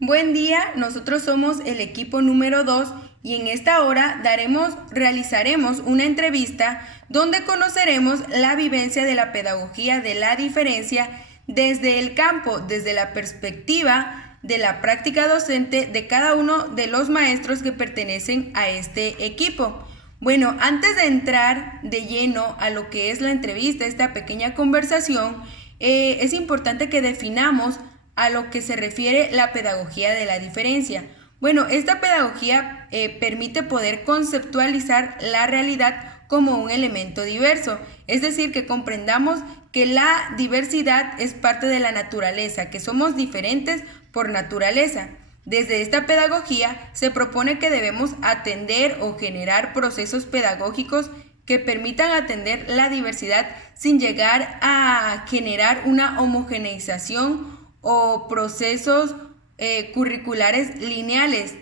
Buen día, nosotros somos el equipo número 2 y en esta hora realizaremos una entrevista donde conoceremos la vivencia de la pedagogía de la diferencia desde el campo, desde la perspectiva de la práctica docente de cada uno de los maestros que pertenecen a este equipo. Bueno, antes de entrar de lleno a lo que es la entrevista, esta pequeña conversación, es importante que definamos a lo que se refiere la pedagogía de la diferencia. Bueno, esta pedagogía permite poder conceptualizar la realidad como un elemento diverso, es decir, que comprendamos que la diversidad es parte de la naturaleza, que somos diferentes por naturaleza. Desde esta pedagogía se propone que debemos atender o generar procesos pedagógicos que permitan atender la diversidad sin llegar a generar una homogeneización o procesos curriculares lineales.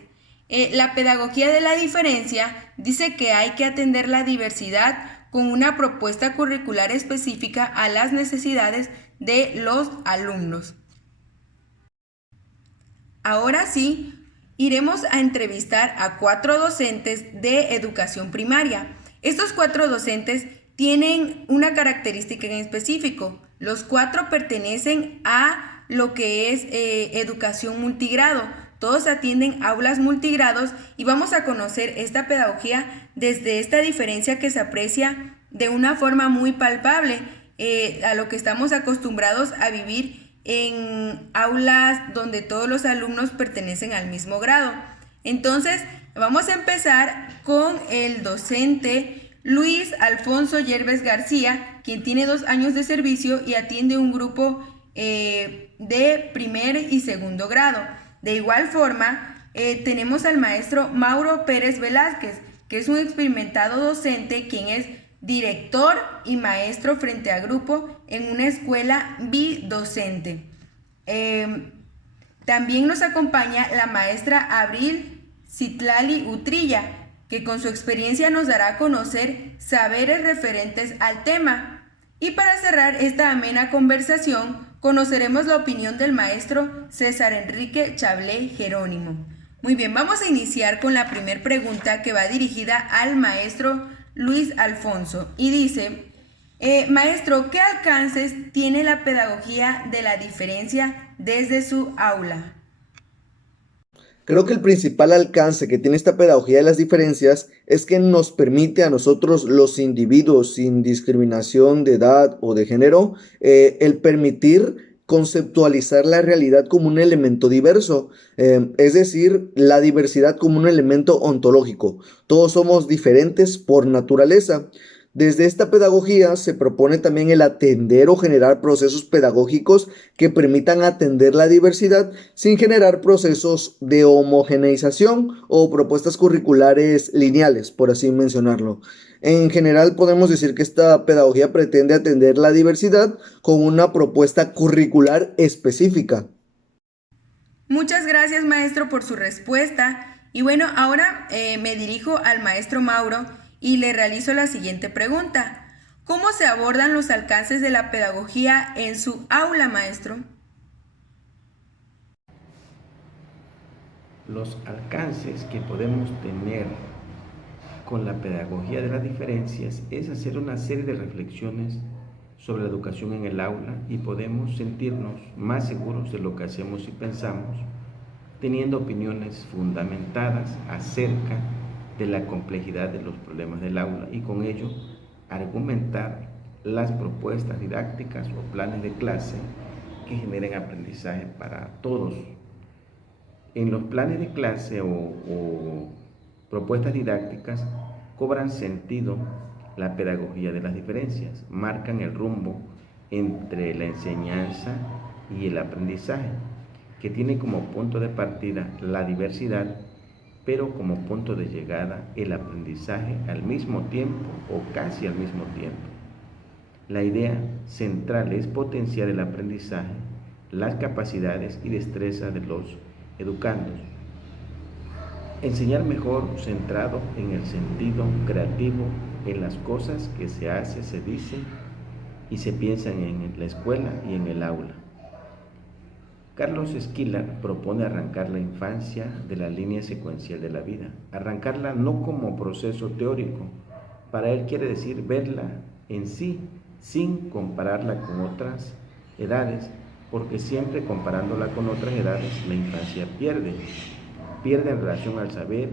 La pedagogía de la diferencia dice que hay que atender la diversidad con una propuesta curricular específica a las necesidades de los alumnos. Ahora sí, iremos a entrevistar a 4 docentes de educación primaria. Estos 4 docentes tienen una característica en específico. Los 4 pertenecen a lo que es educación multigrado. Todos atienden aulas multigrados y vamos a conocer esta pedagogía desde esta diferencia que se aprecia de una forma muy palpable a lo que estamos acostumbrados a vivir en aulas donde todos los alumnos pertenecen al mismo grado. Entonces, vamos a empezar con el docente Luis Alfonso Yerbes García, quien tiene 2 años de servicio y atiende un grupo de primer y segundo grado. De igual forma, tenemos al maestro Mauro Pérez Velázquez, que es un experimentado docente, quien es director y maestro frente a grupo en una escuela bidocente. También nos acompaña la maestra Abril Citlali Utrilla, que con su experiencia nos dará a conocer saberes referentes al tema. Y para cerrar esta amena conversación, conoceremos la opinión del maestro César Enrique Chablé Jerónimo. Muy bien, vamos a iniciar con la primera pregunta, que va dirigida al maestro Luis Alfonso y dice: maestro, ¿qué alcances tiene la pedagogía de la diferencia desde su aula? Creo que el principal alcance que tiene esta pedagogía de las diferencias es que nos permite a nosotros, los individuos, sin discriminación de edad o de género, el permitir conceptualizar la realidad como un elemento diverso, es decir, la diversidad como un elemento ontológico. Todos somos diferentes por naturaleza. Desde esta pedagogía se propone también el atender o generar procesos pedagógicos que permitan atender la diversidad sin generar procesos de homogeneización o propuestas curriculares lineales, por así mencionarlo. En general podemos decir que esta pedagogía pretende atender la diversidad con una propuesta curricular específica. Muchas gracias, maestro, por su respuesta. Y bueno, ahora me dirijo al maestro Mauro y le realizo la siguiente pregunta. ¿Cómo se abordan los alcances de la pedagogía en su aula, maestro? Los alcances que podemos tener con la pedagogía de las diferencias es hacer una serie de reflexiones sobre la educación en el aula y podemos sentirnos más seguros de lo que hacemos y pensamos, teniendo opiniones fundamentadas acerca de la complejidad de los problemas del aula y con ello argumentar las propuestas didácticas o planes de clase que generen aprendizaje para todos. En los planes de clase o propuestas didácticas cobran sentido la pedagogía de las diferencias, marcan el rumbo entre la enseñanza y el aprendizaje, que tiene como punto de partida la diversidad, pero como punto de llegada el aprendizaje al mismo tiempo o casi al mismo tiempo. La idea central es potenciar el aprendizaje, las capacidades y destrezas de los educandos. Enseñar mejor centrado en el sentido creativo, en las cosas que se hace, se dice y se piensan en la escuela y en el aula. Carlos Esquila propone arrancar la infancia de la línea secuencial de la vida, arrancarla no como proceso teórico, para él quiere decir verla en sí, sin compararla con otras edades, porque siempre comparándola con otras edades la infancia pierde en relación al saber,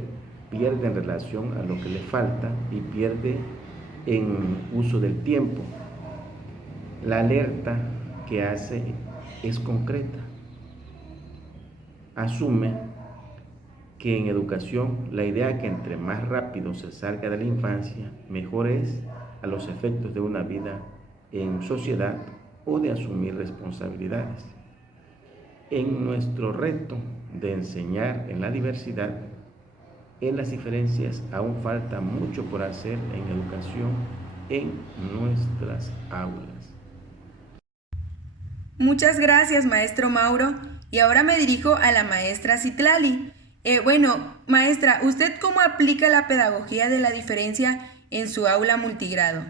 pierde en relación a lo que le falta y pierde en uso del tiempo. La alerta que hace es concreta. Asume que en educación la idea que entre más rápido se salga de la infancia, mejor es a los efectos de una vida en sociedad o de asumir responsabilidades. En nuestro reto de enseñar en la diversidad, en las diferencias aún falta mucho por hacer en educación en nuestras aulas. Muchas gracias, maestro Mauro. Y ahora me dirijo a la maestra Citlali. Maestra, ¿usted cómo aplica la pedagogía de la diferencia en su aula multigrado?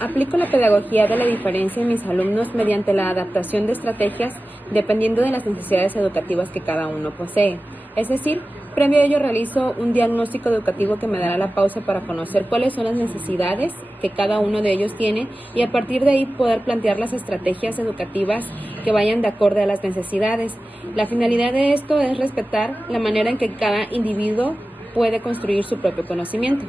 Aplico la pedagogía de la diferencia en mis alumnos mediante la adaptación de estrategias dependiendo de las necesidades educativas que cada uno posee. Es decir, previo a ello realizo un diagnóstico educativo que me dará la pausa para conocer cuáles son las necesidades que cada uno de ellos tiene y a partir de ahí poder plantear las estrategias educativas que vayan de acorde a las necesidades. La finalidad de esto es respetar la manera en que cada individuo puede construir su propio conocimiento.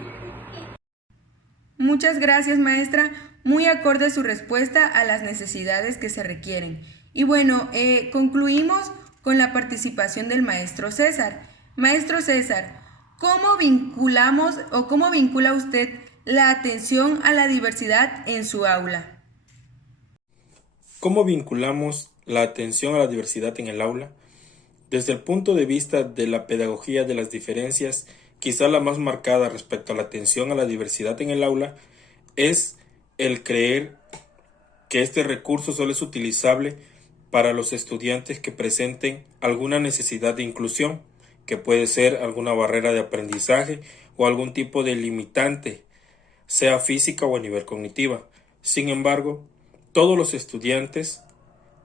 Muchas gracias, maestra. Muy acorde su respuesta a las necesidades que se requieren. Y concluimos con la participación del maestro César. Maestro César, ¿cómo vincula usted la atención a la diversidad en su aula? ¿Cómo vinculamos la atención a la diversidad en el aula? Desde el punto de vista de la pedagogía de las diferencias, quizá la más marcada respecto a la atención a la diversidad en el aula es el creer que este recurso solo es utilizable para los estudiantes que presenten alguna necesidad de inclusión, que puede ser alguna barrera de aprendizaje o algún tipo de limitante, sea física o a nivel cognitiva. Sin embargo, todos los estudiantes,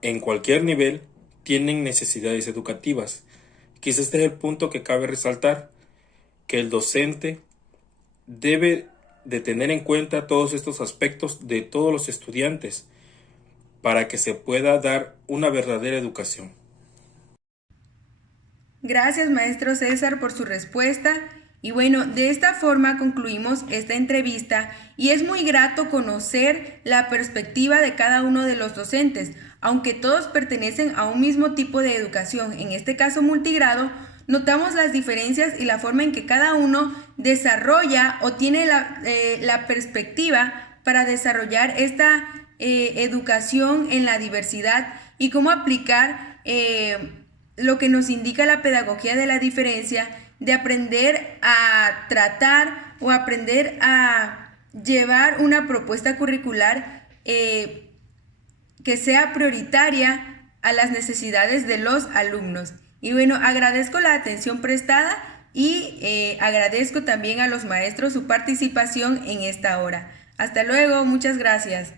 en cualquier nivel, tienen necesidades educativas. Quizás este es el punto que cabe resaltar, que el docente debe de tener en cuenta todos estos aspectos de todos los estudiantes para que se pueda dar una verdadera educación. Gracias, maestro César, por su respuesta. Y de esta forma concluimos esta entrevista y es muy grato conocer la perspectiva de cada uno de los docentes. Aunque todos pertenecen a un mismo tipo de educación, en este caso multigrado, notamos las diferencias y la forma en que cada uno desarrolla o tiene la perspectiva para desarrollar esta educación en la diversidad y cómo aplicar lo que nos indica la pedagogía de la diferencia, de aprender a tratar o aprender a llevar una propuesta curricular que sea prioritaria a las necesidades de los alumnos. Y agradezco la atención prestada y agradezco también a los maestros su participación en esta hora. Hasta luego, muchas gracias.